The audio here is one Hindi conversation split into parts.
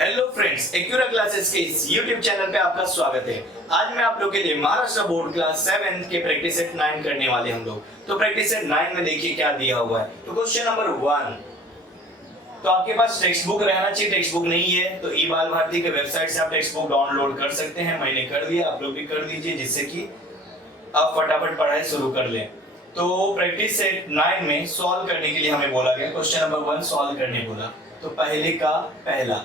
हेलो फ्रेंड्स, एक्यूरा क्लासेस के इस YouTube चैनल पे आपका स्वागत है। आज मैं आप लोग के लिए महाराष्ट्र बोर्ड क्लास 7 के प्रैक्टिस सेट 9 करने वाले हम लोग। तो प्रैक्टिस सेट 9 में देखिए क्या दिया हुआ है। तो क्वेश्चन नंबर 1, तो आपके पास टेक्स्ट बुक रहना चाहिए। टेक्स्ट बुक नहीं है तो ई बाल भारती के वेबसाइट से आप टेक्स्ट बुक डाउनलोड कर सकते हैं। मैंने कर दिया, आप लोग भी कर दीजिए, जिससे कि आप फटाफट पढ़ाई शुरू कर लें। तो प्रैक्टिस सेट 9 में सॉल्व करने के लिए हमें बोला गया, क्वेश्चन नंबर 1 सॉल्व करने बोला। तो पहले का पहला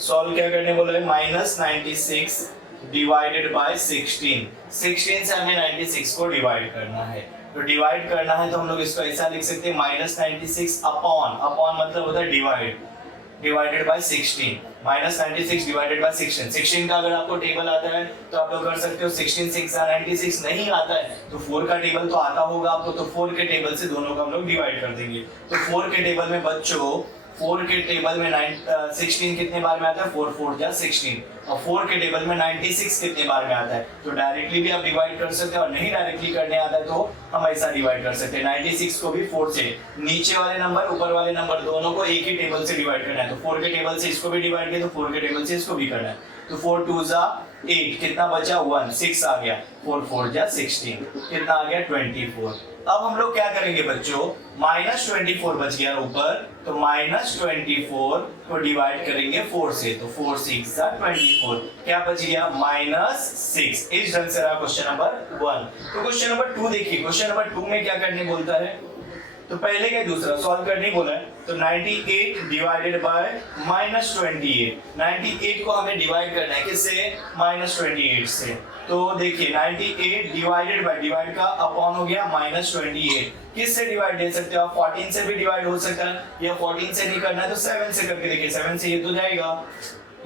सॉल्व क्या करने बोला है, -96 डिवाइडेड बाय 16 से हमें 96 को डिवाइड करना है। तो डिवाइड करना है तो हम लोग इसको ऐसा लिख सकते हैं, -96 अपॉन मतलब होता है डिवाइडेड बाय 16, -96 डिवाइडेड बाय 16 का अगर आपको टेबल आता है तो आप लोग कर सकते हो। 16 6 96 नहीं आता है तो 4 का टेबल तो आता होगा आपको, तो 4 के टेबल से दोनों को हम लोग डिवाइड कर देंगे। तो 4 के टेबल में बच्चों 4 के टेबल में 16 कितने बार में आता है, 4 4 जा 16, और 4 के टेबल में 96 कितने बार में आता है। तो डायरेक्टली भी आप डिवाइड कर सकते हैं, और नहीं डायरेक्टली करने आता है तो हम ऐसा डिवाइड कर सकते हैं। 96 को भी 4 से, नीचे वाले नंबर ऊपर वाले नंबर दोनों को एक ही टेबल से डिवाइड करना है। तो 4 के टेबल से इसको भी डिवाइड किया तो 4 के टेबल से इसको भी करना है। तो 4 2 जा 8, कितना बचा 1, 6 आ गया, 4 4 जा 16, कितना आ गया 24। अब हम लोग क्या करेंगे बच्चों, -24 बच गया ऊपर, तो -24 को डिवाइड करेंगे 4 से, तो 4 6 जा 24, क्या बच गया -6। इस ढंग से रहा क्वेश्चन नंबर 1। तो क्वेश्चन नंबर 2 देखिए, क्वेश्चन नंबर 2 में क्या करने बोलता है, तो पहले क्या दूसरा सॉल्व करने बोला है। तो 98 डिवाइडेड बाय -28, 98 को हमें डिवाइड करना है किससे, -28 से। तो देखिए 98 डिवाइडेड बाय, डिवाइड का अपॉन हो गया -28, किससे डिवाइड दे सकते हो आप, 14 से भी डिवाइड हो सकता है, या 14 से नहीं करना है तो 7 से करके देखिए, 7 से ये तो जाएगा,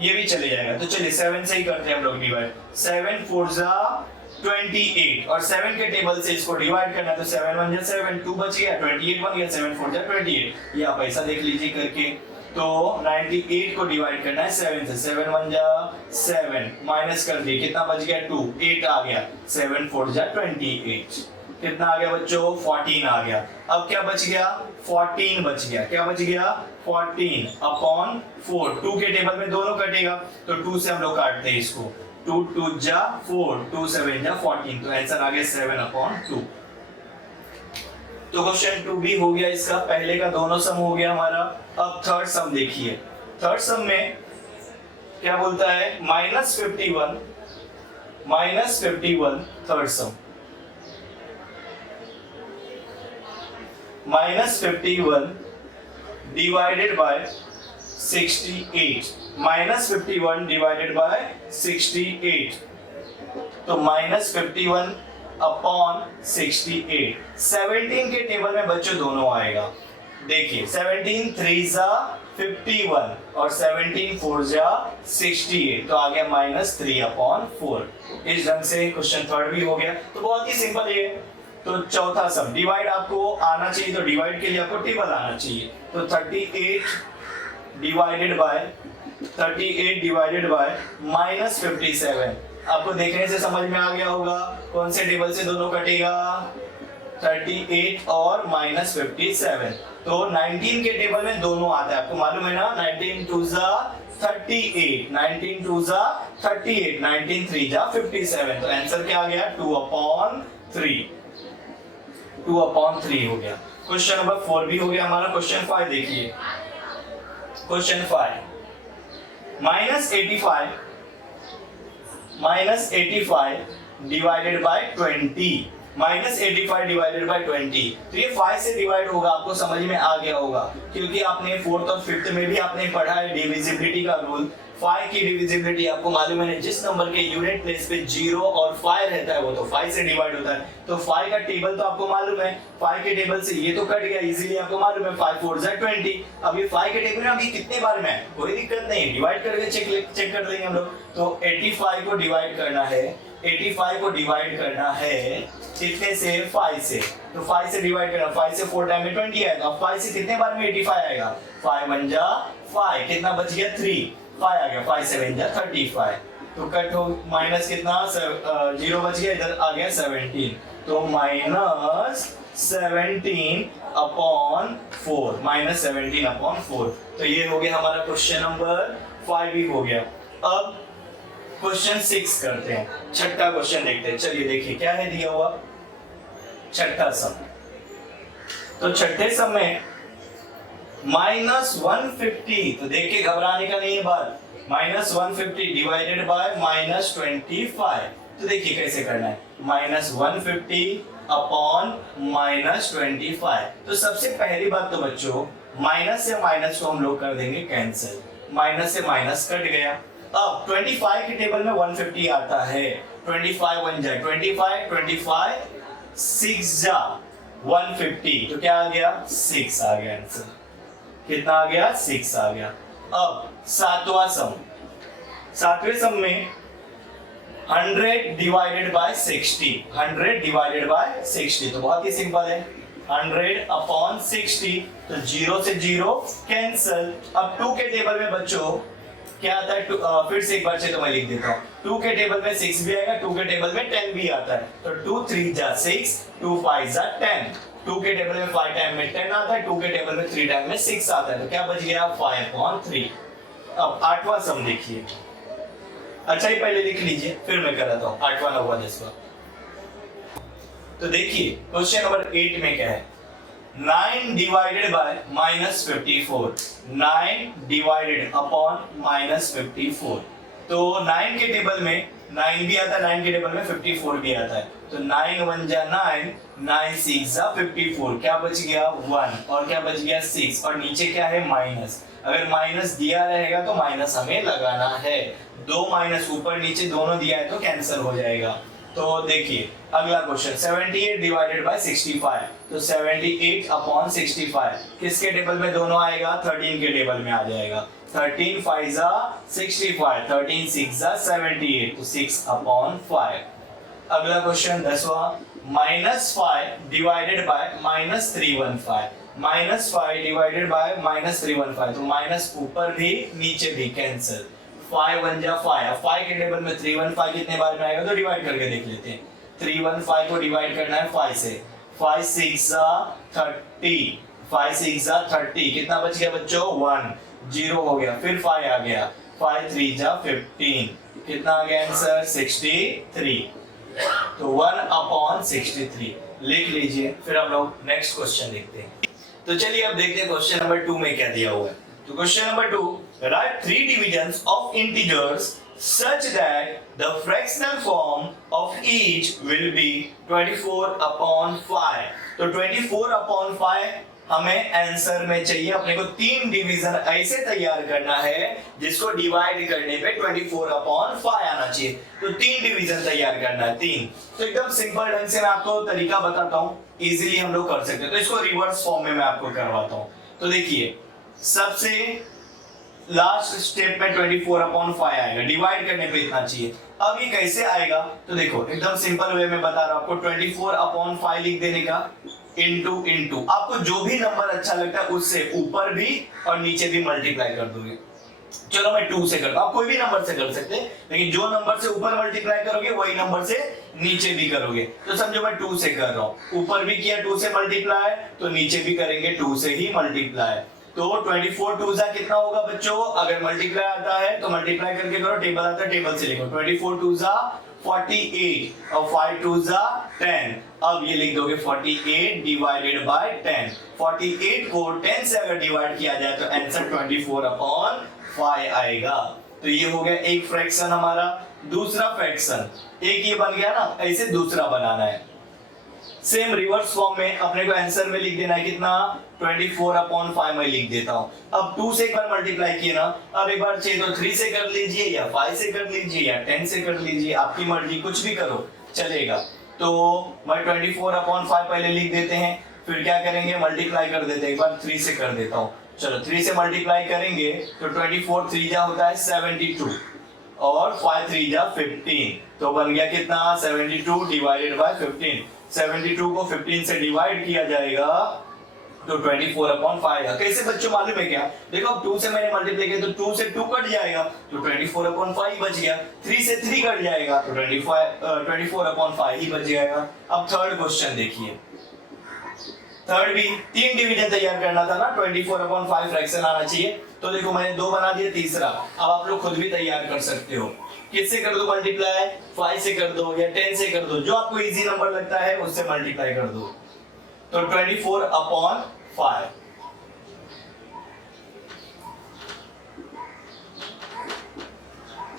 ये भी चले जाएगा। तो चलिए 7 से ही करते हैं हम लोग डिवाइड। 7 4 जा 28, और 7 के टेबल से इसको डिवाइड करना है तो 7 1 जा 7, 2 बच गया, 28 बन गया, 7 4 जा 28, ये आप ऐसा देख लीजिए करके। तो 98 को डिवाइड करना है 7 से, 7 1 जा 7, माइनस कर दिए, कितना बच गया 2, 8 आ गया, 7 4 जा 28, कितना आ गया बच्चों 14 आ गया। अब क्या बच गया, 14 बच गया, क्या बच गया 14 अपॉन 4, 2 के टेबल में दोनों कटेगा तो 2 से हम लोग काटते हैं इसको, 2 2 जा 4, 2 7 जा 14, तो आंसर आ गया 7/2। तो क्वेश्चन 2 भी हो गया इसका, पहले का दोनों सम हो गया हमारा। अब थर्ड सम देखिए, थर्ड सम में क्या बोलता है, -51 third some, -51 divided by 68, -51 divided by 68, तो -51 अपॉन 68, 17 के टेबल में बच्चों दोनों आएगा। देखिए 17 3 जा 51 और 17 4 जा 68, तो आ गया -3/4। इस ढंग से क्वेश्चन थर्ड भी हो गया। तो बहुत ही सिंपल है। तो चौथा सम, डिवाइड आपको आना चाहिए, तो डिवाइड के लिए आपको टेबल आना चाहिए। तो 38 डिवाइडेड बाय -57, आपको देखने से समझ में आ गया होगा कौन से टेबल से दोनों कटेगा, 38 और -57। तो 19 के टेबल में दोनों आता है, आपको मालूम है ना, 19 2 जा 38, 19 2 जा 38, 19 3 जा 57, तो आंसर क्या आ गया 2/3, 2/3 हो गया। क्वेश्चन नंबर 4 भी हो गया हमारा। क्वेश्चन 5 देखिए, question 5, -85 divided by 20, -85 divided by 20, तो ये 5 से डिवाइड होगा, आपको समझ में आ गया होगा, क्योंकि आपने 4th और 5th में भी आपने पढ़ा है डिविजिबिलिटी का रूल। 5 की डिविजिबिलिटी आपको मालूम है, जिस नंबर के यूनिट प्लेस पे 0 और 5 रहता है वो तो 5 से डिवाइड होता है। तो 5 का टेबल तो आपको मालूम है, 5 के टेबल से ये तो कट गया इजीली, आपको मालूम है 5 4 जा 20। अब ये 5 के टेबल में अभी कितने बार में है कोई दिक्कत नहीं, डिवाइड करके चेक कर लेंगे हम लोग। तो 85 को डिवाइड करना है, 85 को डिवाइड करना है कितने से, 5 से, तो 5 से डिवाइड करना, 5 से 4 टाइम में 20 आएगा। अब 5 से कितने बार में 85 आएगा, 5 1 जा 5, कितना बच गया 3, 5 आ गया, 5 7 जा 35, तो कट हो, माइनस कितना 0 बच गया, इधर आ गया 17, तो -17 अपॉन 4, माइनस 17 अपॉन 4। तो ये हो गया हमारा क्वेश्चन नंबर 5 ही हो गया। अब क्वेश्चन 6 करते हैं, छठा क्वेश्चन देखते हैं। चलिए देखिए क्या है दिया हुआ, छठा सम। तो छठे सम में -150, तो देखिए घबराने का नहीं है बात, -150 डिवाइडेड बाय -25। तो देखिए कैसे करना है, -150 अपॉन -25। तो सबसे पहली बात तो बच्चों माइनस से माइनस को हम लोग कर देंगे कैंसिल, माइनस से माइनस कट गया। अब 25 के टेबल में 150 आता है, 25 1 जा 25, 25 6 जा 150, तो क्या आ गया 6 आ गया आंसर। कितना आ गया 6 आ गया। अब सातवां सम, सातवें सम में 100 डिवाइडेड बाय 60, 100 डिवाइडेड बाय 60, तो बहुत ही सिंपल है, 100 अपॉन 60, तो 0 से 0 कैंसल। अब 2 के टेबल में बच्चों क्या आता है, फिर से एक बार से तो मैं लिख देता हूँ, 2 के टेबल में 6 भी आएगा, 2 के टेबल में 10 भी आता है, तो 2 3 जा 6, 2 5 जा 10, 2 के टेबल में 5 टाइम में 10 आता है, 2 के टेबल में 3 टाइम में 6 आता है, तो क्या बच गया 5/3। अब आठवां सम देखिए, अच्छा ही पहले लिख लीजिए फिर मैं कराता हूँ, आठवां नौवां 10वां। तो देखिए क्वेश्चन नंबर 8 में क्या है, 9 डिवाइडेड बाय -54, 9 डिवाइडेड अपॉन -54। तो 9 के टेबल में 9 भी आता है, 9 के टेबल में 54 भी आता है, तो 9 1 जा 9, 9 6 जा 54, क्या बच गया 1, और क्या बच गया 6, और नीचे क्या है माइनस। अगर माइनस दिया रहेगा तो माइनस हमें लगाना है, दो माइनस ऊपर नीचे दोनों दिया है तो कैंसिल हो जाएगा। तो देखिए अगला क्वेश्चन 78 डिवाइडेड बाय 65, तो 78 अपॉन 65 किसके टेबल में दोनों आएगा, 13 के टेबल में आ जाएगा, 13 5 जा 65, 13 6 जा 78, तो 6 अपॉन 5। अगला क्वेश्चन 10वां, -5 डिवाइडेड बाय -315, -5 डिवाइडेड बाय -315, तो माइनस ऊपर भी नीचे भी कैंसिल, 5 1 जा 5, 5 के टेबल में 315 कितने बार में आएगा तो डिवाइड करके देख लेते हैं, 315 को डिवाइड करना है 5 से, 5 6 जा 30, 5 6 जा 30, कितना बच गया बच्चों 1, 0 हो गया, फिर 5 आ गया, 5 3 जा 15, कितना आ गया आंसर 63, तो 1/63 लिख लीजिए। फिर हम लोग नेक्स्ट क्वेश्चन देखते हैं। तो चलिए अब देखते हैं क्वेश्चन नंबर 2 में क्या दिया हुआ है। तो question number 2, right 3 divisions of integers such that the fractional form of each will be 24/5। तो 24/5 हमें आंसर में चाहिए, अपने को 3 डिवीजन ऐसे तैयार करना है जिसको डिवाइड करने पे 24/5 आना चाहिए। तो 3 डिवीजन तैयार करना है, 3। तो एकदम सिंपल ढंग से मैं आपको तरीका बताता हूँ, इजीली हम लोग कर सकते हैं। तो इसको रिवर्स फॉर्म में मैं आपको करवाता हूँ। तो देखिए सबसे लास्ट स्टेप में 24/5 आएगा, डिवाइड करने पे इतना चाहिए। अब ये कैसे आएगा, तो देखो एकदम सिंपल वे में बता रहा हूं आपको, 24/5 लिख देने का, इनटू आपको जो भी नंबर अच्छा लगता है उससे ऊपर भी और नीचे भी मल्टीप्लाई कर दोगे। चलो मैं 2 से करता हूं, आप कोई भी नंबर से कर सकते हैं, लेकिन जो नंबर से ऊपर मल्टीप्लाई करोगे वही नंबर से नीचे भी करोगे। तो समझो मैं 2 से कर रहा हूं, ऊपर भी किया 2 से मल्टीप्लाई, तो नीचे भी करेंगे 2 से ही मल्टीप्लाई। तो 24 2 जा कितना होगा बच्चों, अगर मल्टीप्लाई आता है तो मल्टीप्लाई करके करो, टेबल आता है टेबल से लिखो, 24 2 जा 48 और 5 2 जा 10। अब ये लिख दोगे 48 डिवाइडेड बाय 10। 48 को 10 से अगर डिवाइड किया जाए तो आंसर 24/5 आएगा। तो ये हो गया एक फ्रैक्शन हमारा। दूसरा फ्रैक्शन, एक ये बन गया ना, ऐसे दूसरा बनाना है। सेम रिवर्स फॉर्म में अपने को आंसर में लिख देना है कितना, 24/5 में लिख देता हूं। अब 2 से एक बार मल्टीप्लाई किया ना, अब एक बार चाहिए तो 3 से कर लीजिए या 5 से कर लीजिए या 10 से कर लीजिए, आपकी मर्जी, कुछ भी करो चलेगा। तो मैं 24/5 पहले लिख देते हैं, फिर क्या करेंगे मल्टीप्लाई कर देते हैं, एक बार 3 से कर देता हूं। चलो 3 से मल्टीप्लाई करेंगे तो 24 3 जा होता है 72 और 5 3 जा 15, तो बन गया कितना 72 डिवाइडेड बाय 15। 72 को 15 से डिवाइड किया जाएगा तो 24/5 आएगा। कैसे बच्चों मालूम है क्या, देखो अब 2 से मैंने मल्टीप्लाई किया तो 2 से 2 कट जाएगा तो 24/5 बच गया, 3 से 3 कट जाएगा तो 24/5 ही बच जाएगा। अब थर्ड क्वेश्चन देखिए, थर्ड भी 3 डिवीजन तैयार करना था ना, 24/5 फ्रैक्शन आना चाहिए। तो देखो मैंने 2 बना दिया, तीसरा अब आप लोग खुद भी तैयार कर सकते हो। किससे कर दो मल्टीप्लाई? 5 से कर दो या 10 से कर दो, जो आपको इजी नंबर लगता है उससे मल्टीप्लाई कर दो। तो 24/5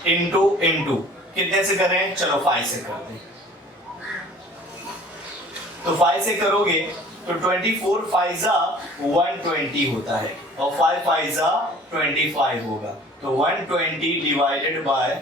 इंटू कितने से करें? चलो 5 से कर दें। तो 5 से करोगे तो 24 5 120 होता है और 5 5 25 होगा। तो 120 डिवाइडेड बाय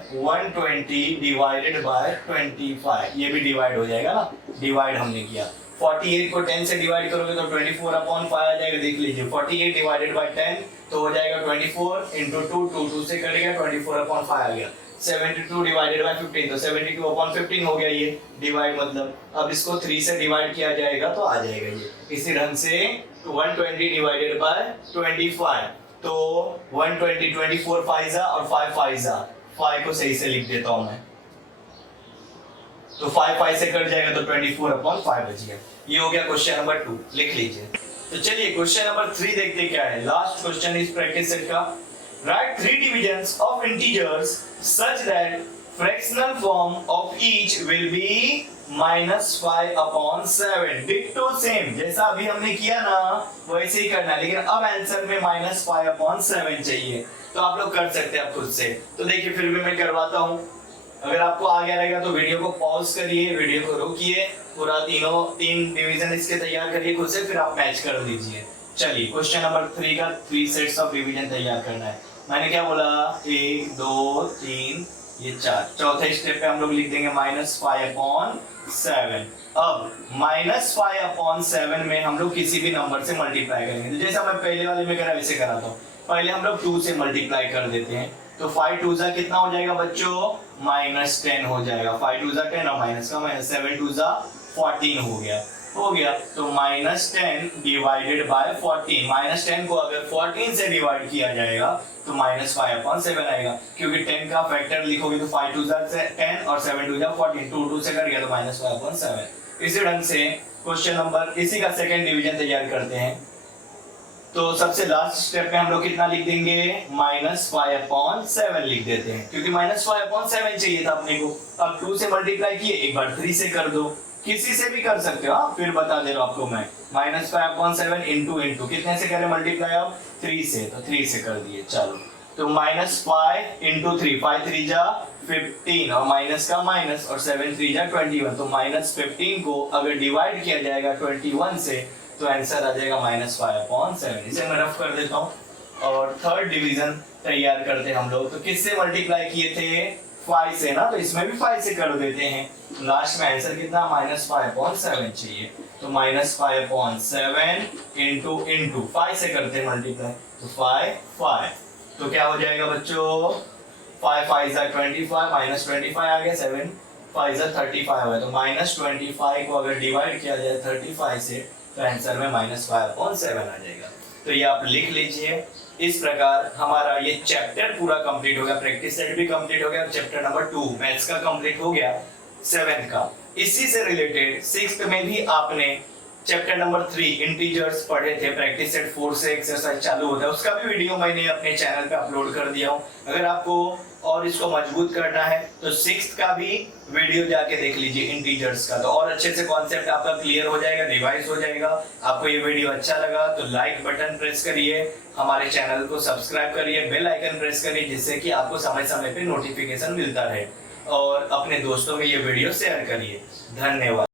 25 ये भी डिवाइड हो जाएगा ना, डिवाइड हमने किया। 48 को 10 से डिवाइड करोगे तो 24/5 आ जाएगा। देख लीजिए 48 डिवाइडेड बाय 10 तो हो जाएगा 24 इंटू 2 से करेगा 24/5 आ गया। 72 डिवाइडेड बाय 15 तो 72/15 हो गया ये डिवाइड, मतलब अब इसको 3 से डिवाइड किया जाएगा तो आ जाएगा ये। इसी ढंग से 120 डिवाइडेड बाय 25 तो 120 24 5 और 5 5 को सही से लिख देता हूं मैं। तो 5 5 से कट जाएगा तो 24/5 बच गया। ये हो गया क्वेश्चन नंबर 2, लिख लीजिए। तो चलिए क्वेश्चन नंबर 3 देखते क्या है। लास्ट क्वेश्चन इस प्रैक्टिस सेट का। Write 3 divisions of integers such that fractional form of each will be -5/7। डिक्टो same जैसा अभी हमने किया ना वैसे ही करना है, लेकिन अब आंसर में -5/7 चाहिए। तो आप लोग कर सकते हैं खुद से। तो देखिए फिर भी मैं करवाता हूँ। अगर आपको आ गया रहेगा तो वीडियो को पॉज करिए, वीडियो को रोकिए, पूरा 3 डिवीजन इसके तैयार करिए खुद से, फिर आप मैच कर दीजिए। चलिए क्वेश्चन नंबर 3 का 3 सेट्स ऑफ डिवीजन तैयार करना है। मैंने क्या बोला? 1 2 3 ये 4। चौथे स्टेप पे हम लोग लिख देंगे -5/7। अब -5/7 में हम लोग किसी भी नंबर से मल्टीप्लाई करेंगे। तो जैसा मैं पहले वाले में करा वैसे कराता हूँ। पहले हम लोग 2 से मल्टीप्लाई कर देते हैं। तो 5 2 जा कितना हो जाएगा बच्चों? -10 हो जाएगा। 5 2 जा 10 और माइनस का माइनस, 7 2 जा 14 हो गया। तो -10 डिवाइडेड बाय 14। -10 को अगर 14 से डिवाइड किया जाएगा तो -5/7 आएगा, क्योंकि 10 का फैक्टर लिखोगे तो 5 2 जा 10 और 7 2 जा 14, 2 से कट गया तो -5/7। इसी ढंग से क्वेश्चन नंबर इसी का सेकंड डिवीजन तैयार करते हैं। तो सबसे लास्ट स्टेप में हम लोग कितना लिख देंगे? -5/7 लिख देते हैं, क्योंकि -5/7 चाहिए था अपने को। अब 2 से मल्टीप्लाई किए, एक बार 3 से कर दो, किसी से भी कर सकते हो। फिर बता दे रहा हूं आपको मैं। -5/7 इंटू कितने से करें मल्टीप्लाई? अब 3 से, तो 3 से कर दिए। चलो तो -5 इंटू 3, 5 3 जा 15 और माइनस का माइनस और 7 3 जा 21। तो -15 को अगर डिवाइड किया जाएगा 21 से तो आंसर आ जाएगा -5/7। इसे मैं रफ कर देता हूँ। और थर्ड डिवीजन तैयार करते हैं हम लोग। तो किससे मल्टीप्लाई किए थे? 5 से ना, तो इसमें भी 5 से कर देते हैं। लास्ट में आंसर कितना? -5/7 चाहिए। तो -5/7 इंटू 5 से करते हैं मल्टीप्लाई, तो 5 तो क्या हो जाएगा बच्चों? 5 5 जा 25, -25 आ गया, 7 5 जा 35 है। तो -25 को अगर डिवाइड किया जाए 35 से तो आंसर में -5/7 आ जाएगा। तो ये आप लिख लीजिए। इस प्रकार हमारा ये चैप्टर पूरा कंप्लीट हो गया। प्रैक्टिस सेट भी कंप्लीट हो गया। चैप्टर नंबर 2 मैथ्स का कंप्लीट हो गया। 7th का इसी से रिलेटेड 6th में भी आपने चैप्टर नंबर 3 इंटीजर्स पढ़े थे। प्रैक्टिस सेट 4 से एक्सरसाइज चालू होता है, उसका भी वीडियो मैंने अपने चैनल पे अपलोड कर दिया हूँ। अगर आपको और इसको मजबूत करना है तो 6th का भी वीडियो जाके देख लीजिए इंटीजर्स का, तो और अच्छे से कॉन्सेप्ट आपका क्लियर हो जाएगा, रिवाइज हो जाएगा। आपको ये वीडियो अच्छा लगा तो लाइक बटन प्रेस करिए, हमारे चैनल को सब्सक्राइब करिए, बेल आइकन प्रेस करिए, जिससे कि आपको समय समय पे नोटिफिकेशन मिलता रहे, और अपने दोस्तों में ये वीडियो शेयर करिए। धन्यवाद।